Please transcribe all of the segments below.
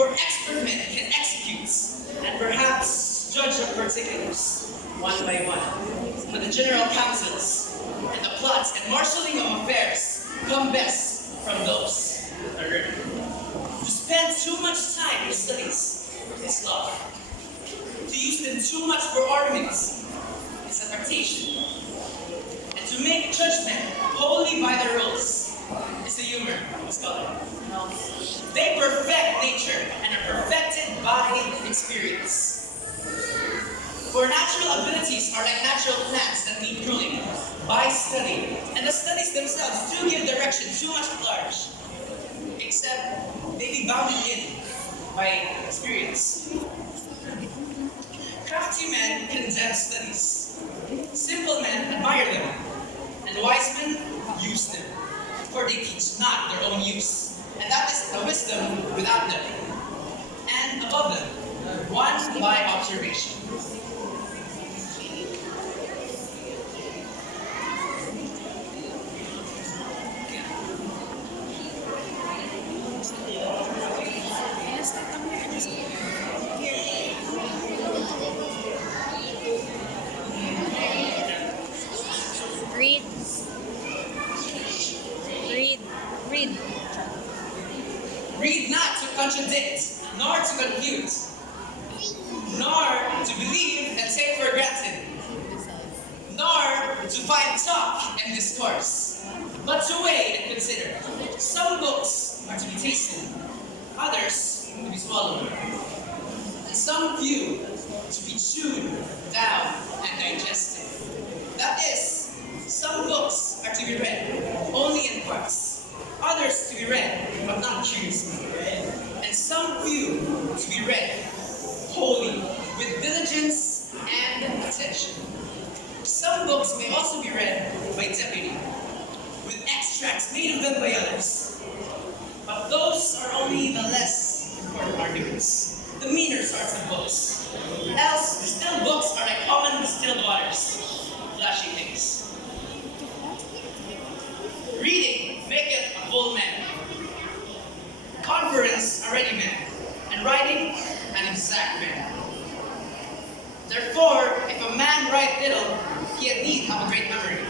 For expert men can execute and perhaps judge the particulars one by one. But the general counsels and the plots and marshalling of affairs come best from those that are learned. To spend too much time in studies is love. To use them too much for ornaments is affectation. And to make judgment wholly by the rules is the humor of a scholar. They perfect nature and are perfected by experience. For natural abilities are like natural plants that need pruning by study, and the studies themselves do give direction too much at large, except they be bounded in by experience. Crafty men condemn studies, simple men admire them, and wise men use them, for they teach not their own use. And that is a wisdom without them, and above them, one by observation. Read. Read. Read. Read not to contradict, nor to confuse, nor to believe and take for granted, nor to find talk and discourse, but to weigh and consider. Some books are to be tasted, others to be swallowed, and some few to be chewed down and digested. That is, some books are to be read only in parts, others to be read but not curiously, and some few to be read wholly with diligence and attention. Some books may also be read by deputy, with extracts made of them by others, but those are only the less important arguments, the meaner sorts of books. Else, distilled books are like common distilled waters, flashy things. Reading maketh a full man, conference a ready man, and writing an exact man. Therefore, if a man write little, he had need have a great memory.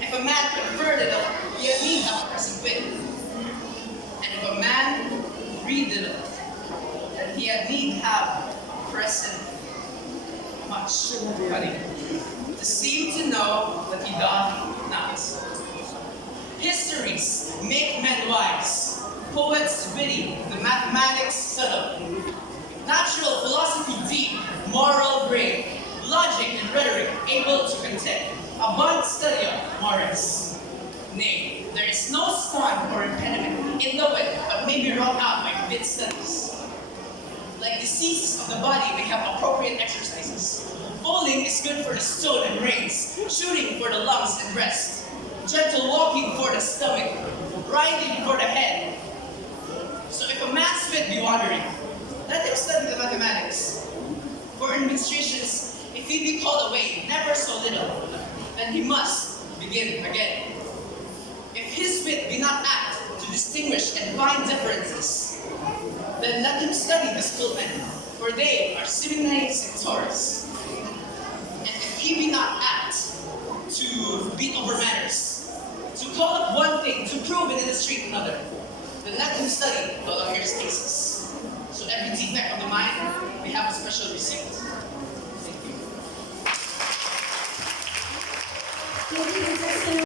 If a man confer little, he had need have a present wit. And if a man read little, then he had need have a present much study, to seem to know that he doth not. Histories make men wise, poets witty, the mathematics subtle, natural philosophy deep, moral great, logic and rhetoric able to contend, abundant study of morals. Nay, there is no scorn or impediment in the wit, but may be wrought out by fit studies. Like diseases of the body may have appropriate exercises. Bowling is good for the stone and brains, shooting for the lungs and breast, gentle walking for the stomach, riding for the head. So if a man's wit be wandering, let him study the mathematics. For in administrations, if he be called away never so little, then he must begin again. If his wit be not apt to distinguish and find differences, then let him study the skilled men, for they are seemingly victorious. And if he be not apt to beat over matters, to call up one thing, to prove it in the street another, then let him study the lawyer's cases. So every defect of the mind, we have a special receipt. Thank you.